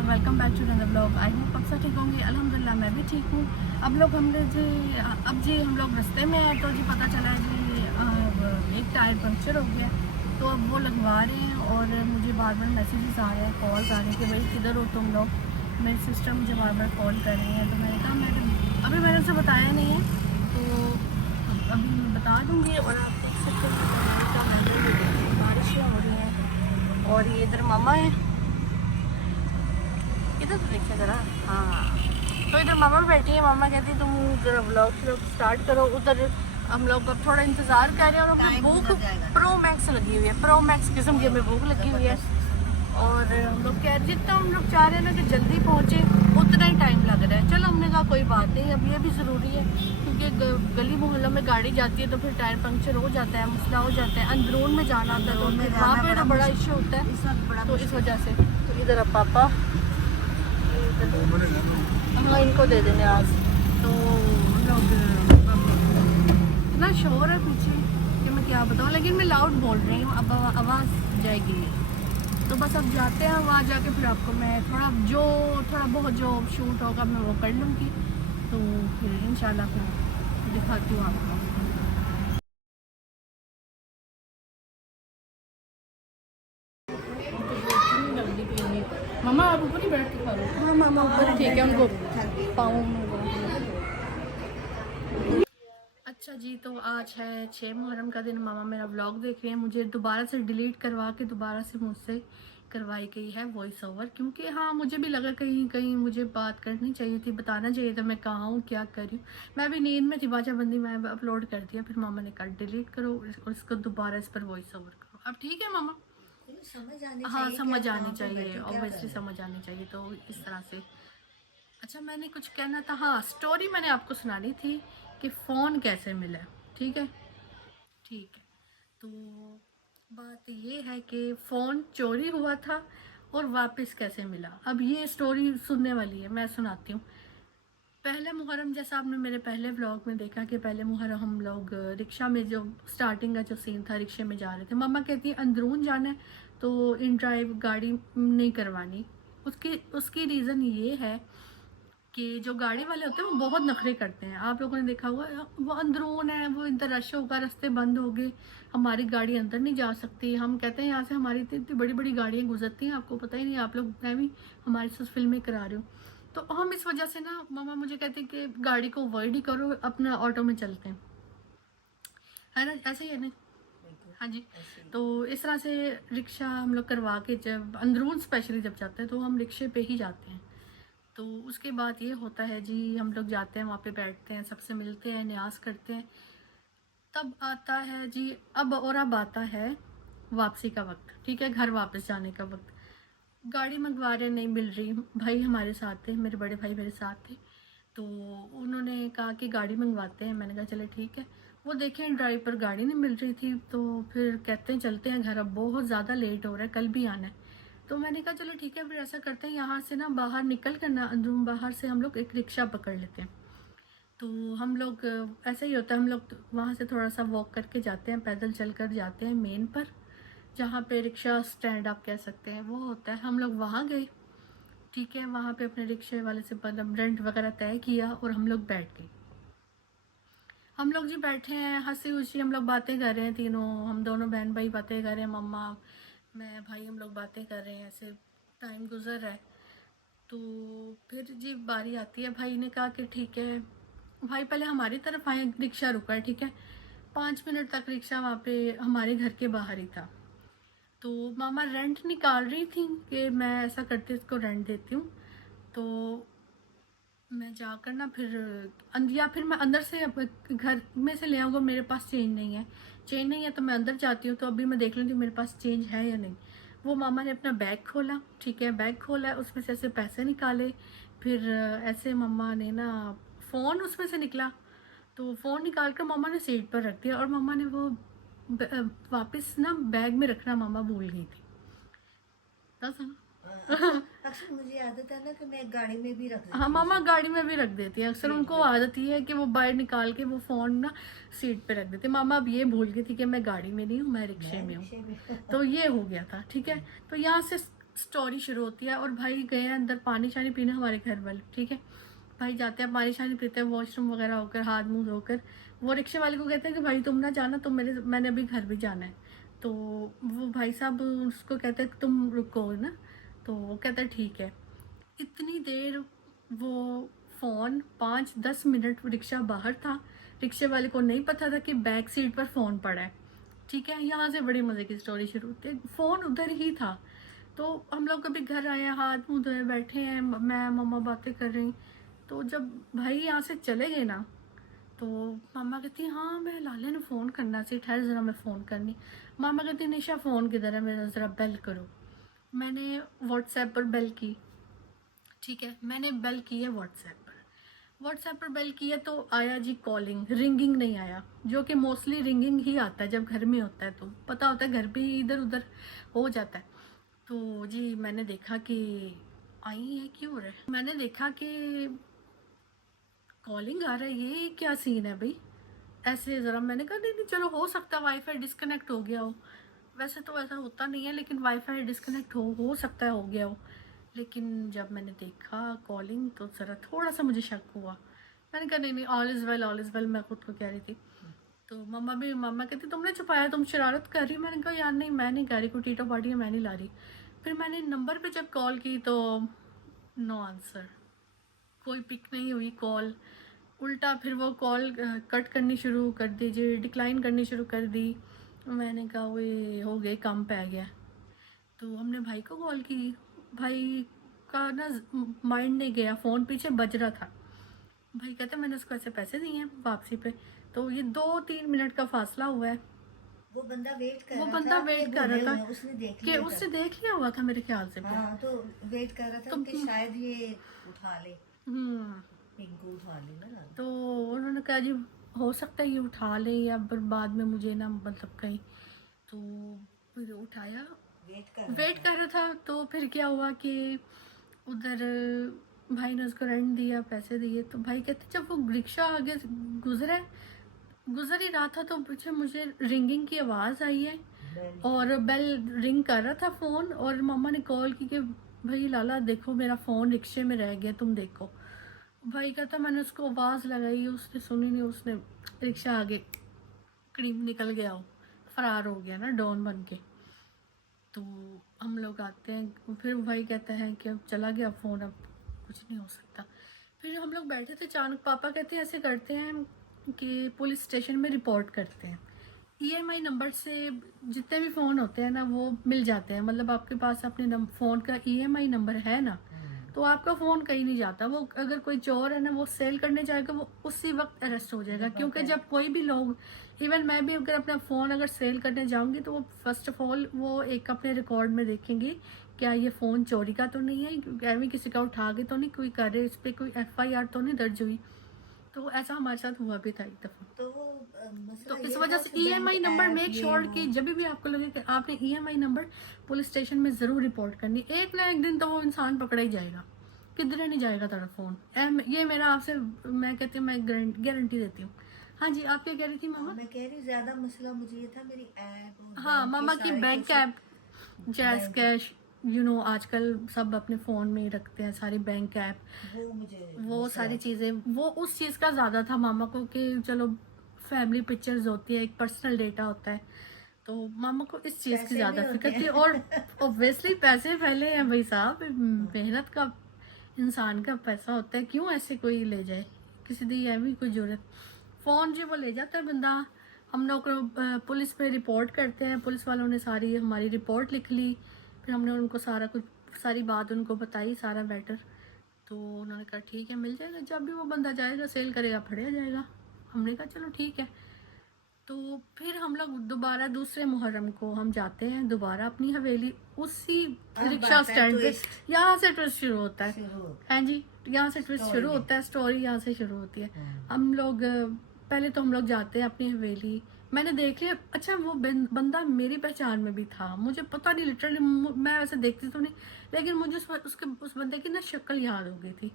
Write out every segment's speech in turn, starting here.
और welcome back to another vlog. I hope आप सब ठीक होंगे। अल्हम्दुलिल्लाह मैं भी ठीक हूँ। अब लोग हमने जी हम लोग रास्ते में हैं तो जी पता चला है जी एक टायर पंक्चर हो गया, तो अब वो लगवा रहे हैं और मुझे बार बार मैसेजेस आ रहे हैं, कॉल्स आ रहे हैं कि भाई किधर हो तुम लोग। मेरी सिस्टर मुझे बार बार कॉल कर रही हैं, तो मैंने कहा अभी मैंने उनसे बताया नहीं है, तो अभी बता दूँगी। और आप देख सकते हैं बारिशें हो रही हैं और ये इधर मामा है, इधर तो देखिए ज़रा। हाँ, तो इधर मामा बैठी है। मामा कहती तुम जरा व्लॉग स्टार्ट करो। उधर हम लोग अब थोड़ा इंतज़ार कर रहे हैं और हमें भूख प्रो मैक्स लगी हुई है, प्रो मैक्स किस्म की हमें भूख लगी हुई है। और हम लोग कह जितना हम लोग चाह रहे हैं ना कि जल्दी पहुँचे, उतना ही टाइम लग रहा है। चलो हमने कहा कोई बात नहीं, अब ये भी ज़रूरी है क्योंकि गली मोहल्लों में गाड़ी जाती है तो फिर टायर पंक्चर हो जाता है, मसला हो जाता है। अंदरून में जाना होता है तो वहाँ पे तो बड़ा इशू होता है, तो इस वजह से। तो इधर अब पापा हाँ इनको दे देने आज। तो लोग इतना शोर है पीछे कि मैं क्या बताऊँ, लेकिन मैं लाउड बोल रही हूँ, अब आवाज़ जाएगी नहीं। तो बस अब जाते हैं, वहाँ जाके फिर आपको मैं थोड़ा बहुत जो शूट होगा मैं वो कर लूँगी, तो फिर इंशाल्लाह फिर दिखाती हूँ आपको। मामा आप ऊपर ही बैठ के खा लो। हाँ मामा ऊपर, ठीक है उनको पाऊँ। अच्छा जी, तो आज है 6 मुहर्रम का दिन। मामा मेरा व्लॉग देख रहे हैं, मुझे दोबारा से डिलीट करवा के दोबारा से मुझसे करवाई गई है वॉइस ओवर, क्योंकि हाँ मुझे भी लगा कहीं कहीं मुझे बात करनी चाहिए थी, बताना चाहिए था मैं कहाँ हूँ क्या कर रही हूँ। मैं भी नींद में थी, बाजाबंदी मैं अपलोड कर दिया, फिर मामा ने कहा डिलीट करो और इसको दोबारा इस पर वॉइस ओवर करो। अब ठीक है मामा, समझ आनी हाँ चाहिए समझ आनी चाहिए, ऑब्वियसली समझ आनी चाहिए, तो इस तरह से। अच्छा मैंने कुछ कहना था, हाँ स्टोरी मैंने आपको सुनानी थी कि फ़ोन कैसे मिला। ठीक है, ठीक है। तो बात ये है कि फ़ोन चोरी हुआ था और वापस कैसे मिला। अब ये स्टोरी सुनने वाली है, मैं सुनाती हूँ। पहले मुहर्रम, जैसा आपने मेरे पहले व्लॉग में देखा कि पहले मुहर्रम हम लोग रिक्शा में, जो स्टार्टिंग का जो सीन था, रिक्शे में जा रहे थे। मम्मा कहती है अंदरून जाना है तो इन ड्राइव गाड़ी नहीं करवानी। उसकी उसकी रीज़न ये है कि जो गाड़ी वाले होते हैं वो बहुत नखरे करते हैं। आप लोगों ने देखा होगा, वो अंदरून है, वो इधर रश होगा, रास्ते बंद हो गए, हमारी गाड़ी अंदर नहीं जा सकती। हम कहते हैं यहाँ से हमारी इतनी बड़ी बड़ी गाड़ियाँ गुजरती हैं, आपको पता ही नहीं, आप लोग मैं भी हमारे साथ फिल्में करा रहे हो। तो हम इस वजह से ना, मामा मुझे कहते हैं कि गाड़ी को अवॉइड ही करो, अपना ऑटो में चलते हैं, है ना, ऐसे ही है ना। हाँ जी। तो इस तरह से रिक्शा हम लोग करवा के, जब अंदरून स्पेशली जब जाते हैं तो हम रिक्शे पे ही जाते हैं। तो उसके बाद ये होता है जी, हम लोग जाते हैं वहाँ पे, बैठते हैं, सबसे मिलते हैं, न्याज करते हैं। तब आता है जी, अब आता है वापसी का वक्त। ठीक है, घर वापस जाने का वक्त। गाड़ी मंगवा रहे, नहीं मिल रही। भाई हमारे साथ थे, मेरे बड़े भाई मेरे साथ थे, तो उन्होंने कहा कि गाड़ी मंगवाते हैं। मैंने कहा चले ठीक है। वो देखें ड्राइव पर गाड़ी नहीं मिल रही थी, तो फिर कहते हैं चलते हैं घर, अब बहुत ज़्यादा लेट हो रहा है, कल भी आना है। तो मैंने कहा चलो ठीक है, फिर ऐसा करते हैं, यहाँ से ना बाहर निकल कर ना, अंदरून बाहर से हम लोग एक रिक्शा पकड़ लेते हैं। तो हम लोग ऐसा ही होता है, हम लोग वहाँ से थोड़ा सा वॉक करके जाते हैं, पैदल चल कर जाते हैं मेन पर, जहाँ पे रिक्शा स्टैंड आप कह सकते हैं वो होता है। हम लोग वहाँ गए, ठीक है, वहाँ पे अपने रिक्शे वाले से मतलब रेंट वगैरह तय किया और हम लोग बैठ गए। हम लोग जी बैठे हैं, हंसी खुशी हम लोग बातें कर रहे हैं तीनों, हम दोनों बहन भाई बातें कर रहे हैं, मम्मा मैं भाई हम लोग बातें कर रहे हैं, ऐसे टाइम गुजर रहा है। तो फिर जी बारी आती है, भाई ने कहा कि ठीक है, भाई पहले हमारी तरफ आए, रिक्शा रुका है, ठीक है, 5 मिनट तक रिक्शा वहाँ पे हमारे घर के बाहर ही था। तो मामा रेंट निकाल रही थी कि मैं ऐसा करती इसको रेंट देती हूँ, तो मैं जाकर ना फिर या फिर मैं अंदर से घर में से ले आऊँगा, मेरे पास चेंज नहीं है, चेंज नहीं है तो मैं अंदर जाती हूँ, तो अभी मैं देख लेती हूँ मेरे पास चेंज है या नहीं। वो मामा ने अपना बैग खोला, ठीक है, बैग खोला, उसमें से ऐसे पैसे निकाले, फिर ऐसे मम्मा ने ना फ़ोन उसमें से निकला, तो फ़ोन निकाल कर मामा ने सीट पर रख दिया, और मामा ने वो वापस ना बैग में रखना मामा भूल गई थी। अक्सर मुझे आदत है ना कि मैं गाड़ी में भी रख हाँ देती हूँ मामा गाड़ी में भी रख देती है अक्सर, उनको आदत ही है कि वो बाहर निकाल के वो फ़ोन ना सीट पे रख देते। मामा अब ये भूल गई थी कि मैं गाड़ी में नहीं हूँ, मैं रिक्शे में हूँ। तो ये हो गया था, ठीक है। तो यहाँ से स्टोरी शुरू होती है। और भाई गए हैं अंदर पानी शानी पीने हमारे घर वाले, ठीक है। भाई जाते हैं पानी शानी पीते हैं, वॉशरूम वगैरह होकर हाथ मुंह धोकर वो रिक्शे वाले को कहते हैं कि भाई तुम ना जाना, तुम मैंने अभी घर भी जाना है। तो वो भाई साहब उसको कहते हैं तुम रुको ना, तो वो कहता है ठीक है। इतनी देर वो फ़ोन 5-10 मिनट रिक्शा बाहर था, रिक्शे वाले को नहीं पता था कि बैक सीट पर फ़ोन पड़ा है, ठीक है। यहाँ से बड़ी मज़े की स्टोरी शुरू होती है। फ़ोन उधर ही था, तो हम लोग कभी घर आए हैं, हाथ मुंह धोए बैठे हैं, मैं मम्मा बातें कर रही। तो जब भाई यहाँ से चले गए ना, तो मामा कहती हाँ मैं लाले ने फ़ोन करना सी, ठहर ज़रा मैं फ़ोन करनी। मामा कहती निशा फ़ोन किधर है, मेरा ज़रा बेल करो। मैंने व्हाट्सएप पर बेल की, ठीक है, मैंने बेल की है व्हाट्सएप पर बेल की है, तो आया जी कॉलिंग, रिंगिंग नहीं आया, जो कि मोस्टली रिंगिंग ही आता है जब घर में होता है, तो पता होता है घर पे इधर उधर हो जाता है। तो जी मैंने देखा कि आई है, क्यों हो रहा है, मैंने देखा कि कॉलिंग आ रहा है, ये क्या सीन है भाई। ऐसे ज़रा मैंने कहा नहीं नहीं चलो हो सकता है वाईफाई डिस्कनेक्ट हो गया हो, वैसे तो ऐसा होता नहीं है, लेकिन वाईफाई डिस्कनेक्ट हो सकता है हो गया हो। लेकिन जब मैंने देखा कॉलिंग तो ज़रा थोड़ा सा मुझे शक हुआ। मैंने कहा नहीं नहीं ऑल इज़ वेल मैं खुद को कह रही थी। तो मम्मा कहती तुमने छुपाया, तुम शरारत कर रही हो। मैंने कहा यार नहीं मैं नहीं कह रही, कोई टीटो पार्टी है, मैं नहीं ला रही। फिर मैंने नंबर पे जब कॉल की तो नो आंसर, कोई पिक नहीं हुई कॉल। उल्टा फिर वो कॉल कट करनी शुरू कर दी जी, डिक्लाइन करनी शुरू कर दी। मैंने कहा वो हो गए, काम पे आ गया। तो हमने भाई को कॉल की, भाई का ना माइंड नहीं गया, फ़ोन पीछे बज रहा था। भाई कहते मैंने उसको ऐसे पैसे दिए हैं वापसी पे। तो ये 2-3 मिनट का फासला हुआ है। वो बंदा वेट कर वो रहा बंदा था, वेट ये कर बोले रहा हुए था हैं, उसने देख कि लिया उससे था। देख लिया हुआ था मेरे ख्याल से फिर। हाँ, तो वेट कर रहा था तो कि शायद ये उठा ले, हम्म पिंकू उठा ले ना। तो उन्होंने कहा जी हो सकता है ये उठा ले या फिर बाद में मुझे ना मतलब कहीं। तो फिर उठाया, वेट कर रहा था। तो फिर क्या हुआ कि उधर भाई ने उसको रेंट दिया, पैसे दिए। तो भाई कहते जब वो रिक्शा आगे गुजर ही रहा था तो पीछे मुझे रिंगिंग की आवाज़ आई है और बेल रिंग कर रहा था फ़ोन। और मम्मा ने कॉल की कि भाई लाला देखो मेरा फ़ोन रिक्शे में रह गया, तुम देखो। भाई कहता मैंने उसको आवाज़ लगाई, उसने सुनी नहीं, उसने रिक्शा आगे करीब निकल गया, हो फरार हो गया ना डॉन बन के। तो हम लोग आते हैं, फिर भाई कहता है कि अब चला गया फ़ोन, अब कुछ नहीं हो सकता। फिर हम लोग बैठे थे, अचानक पापा कहते हैं ऐसे करते हैं कि पुलिस स्टेशन में रिपोर्ट करते हैं। ईएमआई नंबर से जितने भी फ़ोन होते हैं ना वो मिल जाते हैं, मतलब आपके पास अपने फ़ोन का ईएमआई नंबर है ना, तो आपका फ़ोन कहीं नहीं जाता। वो अगर कोई चोर है ना वो सेल करने जाएगा, वो उसी वक्त अरेस्ट हो जाएगा। क्योंकि जब कोई भी लोग, इवन मैं भी अगर अपना फ़ोन अगर सेल करने जाऊंगी तो वो फर्स्ट ऑफ ऑल वो एक अपने रिकॉर्ड में देखेंगे क्या ये फ़ोन चोरी का तो नहीं है, ऐਵੇਂ किसी का उठा के तो नहीं कोई कर रहे, इस पर कोई एफआईआर तो नहीं दर्ज हुई। तो ऐसा हमारे साथ हुआ भी था एक दफ़ा। तो वो मसला तो इस ये वजह था से कि EMI bank number app make ये श्योर वो। कि जब भी आपको लगे कि आपने ईएमआई नंबर पुलिस स्टेशन में ज़रूर रिपोर्ट करनी, एक ना एक दिन तो वो इंसान पकड़ा ही जाएगा, किधर नहीं जाएगा तेरा फ़ोन। ये मेरा आपसे मैं कहती हूँ, मैं गारंटी देती हूँ। हाँ जी आप क्या कह रही थी मामा? मैं कह रही ज्यादा मसला मुझे ये था मेरी ऐप और हाँ बैंक के मामा की सारे बैंक कुछ ऐप, जैज बैंक, कैश, आजकल सब अपने फ़ोन में ही रखते हैं सारी बैंक ऐप, वो मुझे वो मसला सारी था। चीज़ें। वो उस चीज़ का ज़्यादा था मामा को कि चलो फैमिली पिक्चर्स होती है, एक पर्सनल डेटा होता है, तो मामा को इस चीज़ की पैसे भी ज़्यादा होते फिक्र थी। हैं। और ऑब्वियसली पैसे पहले हैं भाई साहब, मेहनत का इंसान का पैसा होता है, क्यों ऐसे कोई ले जाए, किसी दी है भी कोई जरूरत। फ़ोन जी वो ले जाता है बंदा। हम लोग पुलिस पे रिपोर्ट करते हैं, पुलिस वालों ने सारी हमारी रिपोर्ट लिख ली, फिर हमने उनको सारा कुछ, सारी बात उनको बताई, सारा मैटर। तो उन्होंने कहा ठीक है मिल जाएगा, जब भी वो बंदा जाएगा सेल करेगा फड़िया जाएगा। हमने कहा चलो ठीक है। तो फिर हम लोग दोबारा दूसरे मुहर्रम को हम जाते हैं दोबारा अपनी हवेली, उसी अब रिक्शा आता है स्टैंड पे। twist यहाँ से ट्विस्ट शुरू होता है। शुरू। हाँ जी, यहाँ से ट्विस्ट Story शुरू में। होता है, स्टोरी यहाँ से शुरू होती है। हम लोग पहले तो हम लोग जाते हैं अपनी हवेली। मैंने देख लिया, अच्छा वो बंदा मेरी पहचान में भी था, मुझे पता नहीं लिटरली, मैं वैसे देखती तो नहीं, लेकिन मुझे उस बंदे की ना शक्ल याद हो गई थी।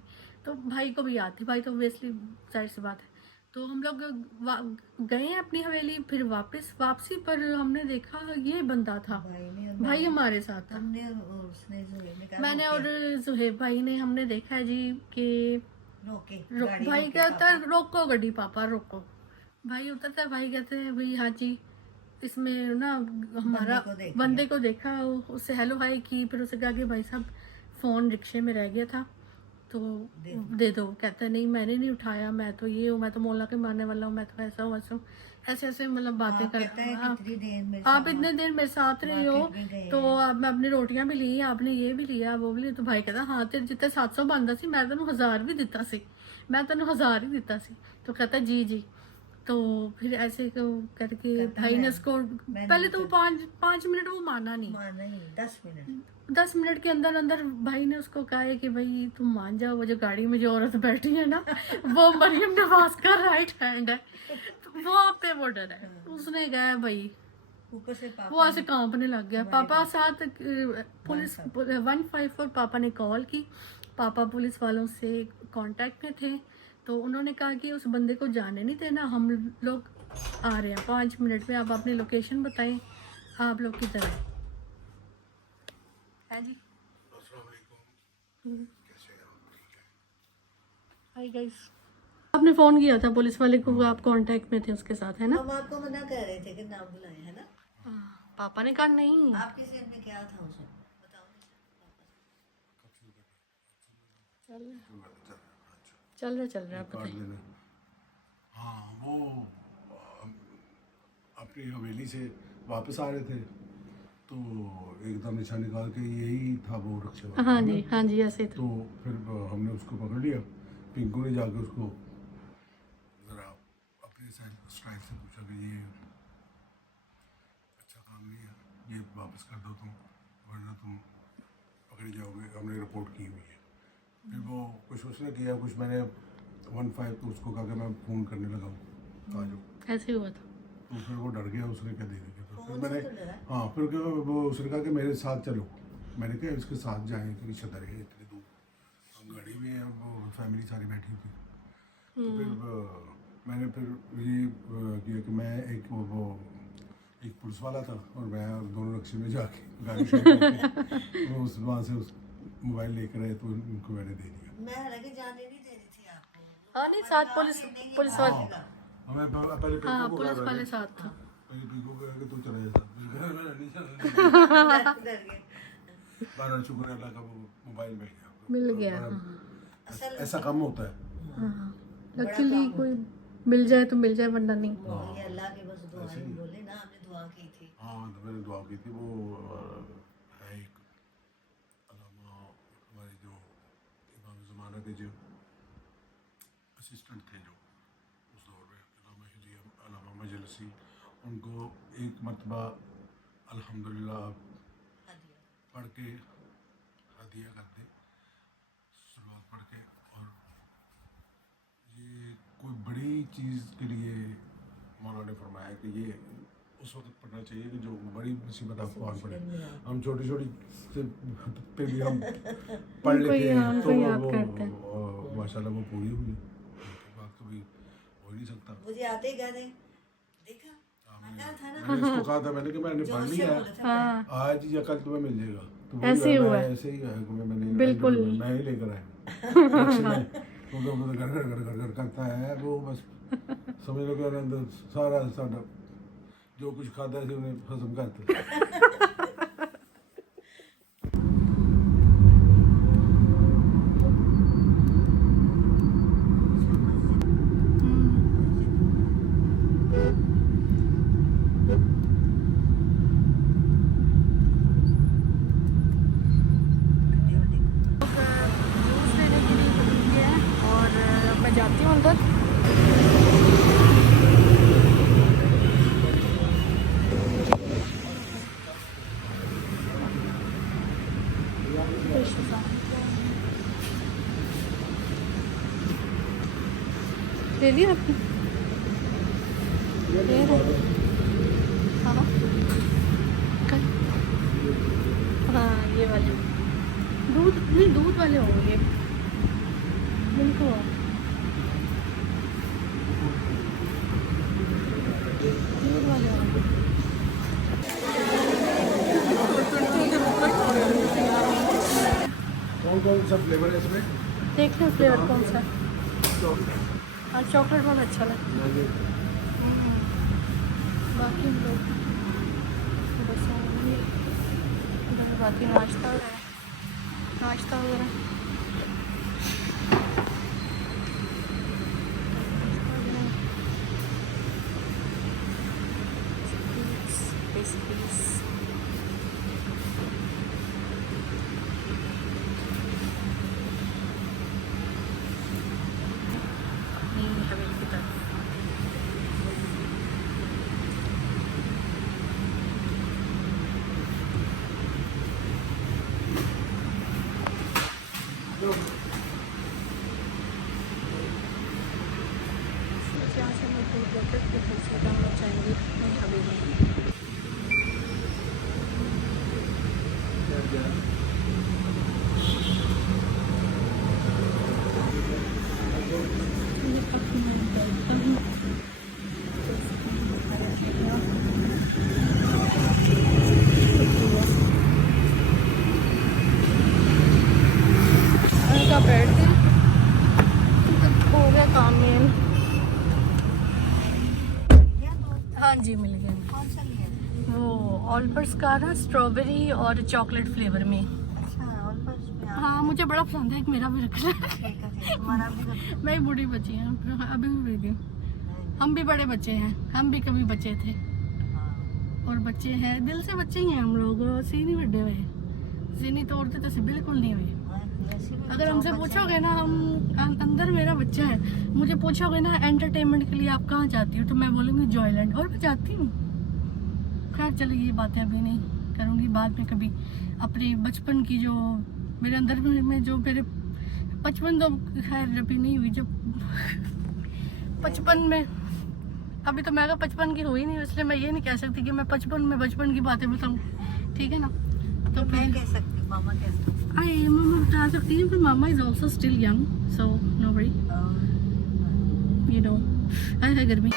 तो भाई को भी याद थी, भाई तो ऑब्वियसली जाहिर सी बात है। तो हम लोग गए अपनी हवेली, फिर वापसी पर हमने देखा ये बंदा था, भाई हमारे साथ था। हमने और उसने जुहेब ने कहा मैंने और जुहेब भाई ने हमने देखा जी कि रोके भाई रोके कहता है रोको गड्डी पापा रोको। भाई उतरता है, भाई कहते हैं भाई हाँ जी, इसमें ना हमारा बंदे को देखा, उससे हेलो हाय की, फिर उसे कहा कि भाई साहब फ़ोन रिक्शे में रह गया था तो दे दो। कहता है नहीं मैंने नहीं उठाया, मैं तो ये हूँ, मैं तो मौला के मारने वाला हूँ, मैं तो ऐसा हूँ, ऐसा हूँ, ऐसे ऐसे मतलब बातें कर। आप इतने देर मेरे साथ रहे हो तो आप मैं अपनी रोटियां भी ली, आपने ये भी लिया वो भी लिया। तो भाई कहता हाँ तेरे जितने 700 बनता सी मैं तेन 1000 भी दिता सी, मैं तेन 1000 ही दिता सी। तो कहता जी जी। तो फिर ऐसे करके भाई ने उसको पहले तो 5 मिनट वो माना नहीं, 10 मिनट के अंदर अंदर भाई ने उसको कहा है कि भाई तुम मान जाओ, वो जो गाड़ी में जो औरत बैठी है ना वो मरियम नवाज का राइट हैंड है, तो वो आप पे वो डर है। उसने कहा भाई ऊपर से वो ऐसे कांपने लग गया। पापा साथ पुलिस 154 पापा ने कॉल की, पापा पुलिस वालों से कांटेक्ट में थे, तो उन्होंने कहा कि उस बंदे को जाने नहीं देना, हम लोग आ रहे हैं 5 मिनट में, आप अपनी लोकेशन बताएं, आप लोग किधर हैं। है जी, हाय गाइस। आपने फोन किया था पुलिस वाले को, आप कांटेक्ट में थे उसके साथ है ना? हम आपको मना कर रहे थे कि नाम बुलाए, है ना? पापा ने कहा नहीं। आपके सिर में क्या था उसे बताओ। चल रहा आप बताइए। हाँ वो अपनी हवेली से वापस आ रहे थे तो एकदम निशान निकाल के यही था वो रक्षे वाला। हाँ जी ऐसे था। तो फिर हमने उसको पकड़ लिया। पिंकू ने जाके उसको ज़रा अपने स्टाइल से पूछा कि ये अच्छा काम नहीं है, ये वापस कर दो तुम, वरना तुम पकड़े जाओगे, हमने रिपोर्ट की हुई है। फिर वो कुछ उसने किया, कुछ मैंने 15 तो उसको कहा कि मैं फ़ोन करने लगा हूँ आ जाओ, ऐसे हुआ था। तो फिर वो डर गया, उसने क्या दे दिया। तो फिर मैंने हाँ फिर क्या वो उसने कहा कि मेरे साथ चलो, मैंने कहा इसके साथ जाएँ क्योंकि छतर है इतनी दूर, हम गाड़ी में हैं, वो फैमिली सारी बैठी थी। तो फिर मैंने फिर ये किया कि मैं एक पुलिस वाला था और मैं दोनों रक्शे में जाके गाड़ी वो उस वहाँ से उस मोबाइल लेकर आए तो उनको मैंने दे दिया। मैं हालांकि जाने नहीं दे रही थी आपको। हाँ नहीं साथ पुलिस वाले, हमें पहले हाँ पुलिस वाले साथ था। पहले पिंकू को कहा कि तू चला जा साथ, डर गए। बारह शुक्र अल्लाह का वो मोबाइल मिल गया। ऐसा काम होता है। लकीली कोई मिल जाए तो मिल जाए, वरना नहीं। ये अल्लाह के बस दुआ ही बोले ना, आपने दुआ की थी। हाँ तो मैंने दुआ की थी। वो है एक अलामा हमारे जो इमाम ज़माना के जो असिस्टेंट थे जो उस दौर में अलामा मजलसी, उनको एक मरतबा अल्हम्दुलिल्लाह पढ़ के हदिया करते शुरुआत पढ़ के, और ये कोई बड़ी चीज़ के लिए मौला ने फरमाया कि ये उस वक्त पढ़ना चाहिए कि जो बड़ी मुसीबत आपको आन पड़े। हम छोटी छोटी से पे भी हम पढ़ लेते हैं तो वो माशाल्लाह वो पूरी हुई, बात कभी हो ही नहीं सकता। मुझे आते ही गाने देखा था ना, मैंने इसको कहा था, मैंने कि मैंने पढ़ लिया है, आज या कल तुम्हें मिल जाएगा। तो ऐसे ही हुआ, ऐसे ही मैंने बिल्कुल मैं ही लेकर आया। तो घर करता है वो, बस समझ लो कि अंदर सारा सारा जो कुछ खाता है उन्हें हजम करते हैं। जाती हूँ अंदर। ले लिया आपने? हाँ ये वाले दूध नहीं, दूध वाले होंगे बिल्कुल। कौन सा फ्लेवर है इसमें? देख लो फ्लेवर कौन सा है। चॉकलेट। हाँ चॉकलेट बहुत अच्छा लगा। बाकी हम लोग बस आएंगे इधर, बाकी नाश्ता वगैरह हवेली की तरफ। यहाँ से हम लोग लेकर के फिर सीधा हम लोग जाएंगे नई हवेली। उनका बैठ गया, हो गया काम में। हाँ जी मिल गया। कौन सा लिया? वो ऑलपर्स का ना स्ट्रॉबेरी और चॉकलेट फ्लेवर में। अच्छा, और बस में हाँ मुझे बड़ा पसंद है, एक मेरा भी रख ले। ठीक है, तुम्हारा भी रख। मैं बूढ़ी बच्ची हैं, अभी भी भेजी। हम भी बड़े बच्चे हैं, हम भी कभी बच्चे थे और बच्चे हैं, दिल से बच्चे ही हैं हम लोग। सी नहीं बड़े हुए, सी नहीं तोड़ते तो बिल्कुल नहीं हुए। अगर हमसे पूछोगे ना, हम अंदर मेरा बच्चा है, मुझे पूछोगे ना एंटरटेनमेंट के लिए आप कहाँ जाती हो, तो मैं बोलूँगी जॉयलैंड, और मैं जाती हूँ। खैर चलो ये बातें अभी नहीं करूँगी, बाद में कभी। अपने बचपन की जो मेरे अंदर में जो मेरे बचपन, तो खैर अभी नहीं हुई। जब बचपन में, अभी तो मैं अगर बचपन की हुई नहीं, इसलिए मैं ये नहीं कह सकती कि मैं बचपन की बातें बताऊँ, ठीक है ना। तो मैं कह सकती हूँ, मामा कह सकती हूँ। मामा बता सकती है, पर मामा is also still young, so no worry, you know. है गर्मी।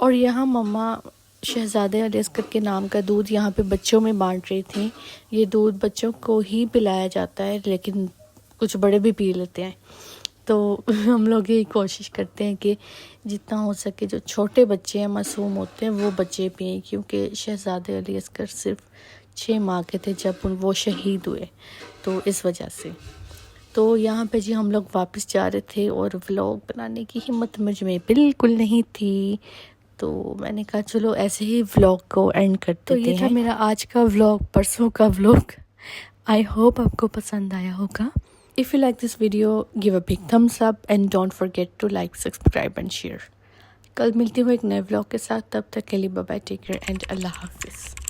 और यहाँ मम्मा शहज़ादे अली अस्कर के नाम का दूध यहाँ पे बच्चों में बांट रही थी। ये दूध बच्चों को ही पिलाया जाता है, लेकिन कुछ बड़े भी पी लेते हैं। तो हम लोग यही कोशिश करते हैं कि जितना हो सके जो छोटे बच्चे हैं, मासूम होते हैं, वो बच्चे पिएं, क्योंकि शहज़ादे अली अस्कर सिर्फ 6 माह के थे जब वो शहीद हुए, तो इस वजह से। तो यहाँ पे जी हम लोग वापस जा रहे थे और व्लॉग बनाने की हिम्मत मुझ में बिल्कुल नहीं थी, तो मैंने कहा चलो ऐसे ही व्लॉग को एंड कर देते हैं। तो ये था मेरा आज का व्लॉग, परसों का व्लॉग। आई होप आपको पसंद आया होगा। If you like this video give a big thumbs up and don't forget to like, subscribe and share. कल मिलती हूँ एक नए व्लॉग के साथ, तब तक के लिए bye bye, take care and अल्लाह हाफिज़।